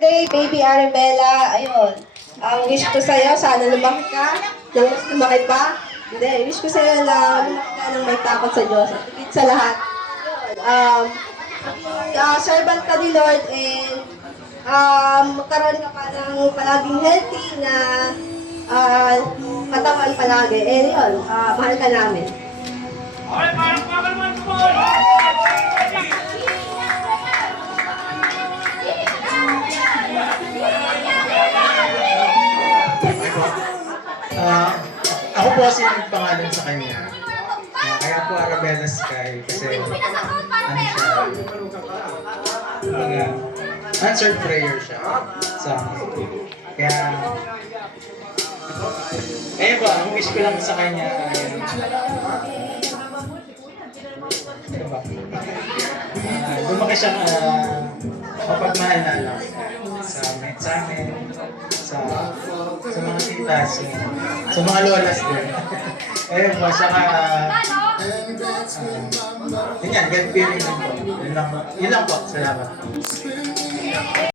Hey, baby Arabella, ayun. Ang wish ko sa'yo, sana lumaki ka. Nang mas lumaki pa. Hindi, wish ko sa'yo na lumaki ka ng may takot sa Diyos. At higit sa lahat, yun, servant ka ni Lord and magkaroon ka pa ng palaging healthy na katawan palagi. And yun, mahal ka namin. Okay, parang naman po! Ako po kasi nagpangalan sa kanya. Kaya po Arabella Sky kasi ano siya, answered prayer siya sa akin. Kaya, ba, ang wish ko lang sa kanya ay, ano ba? Lumaki siyang mapagmahal na lang sa amin, sa mga titas, sa mga lolas din. Ayun po, saka, yun yan, God-fearing din po. Yun lang po, salamat.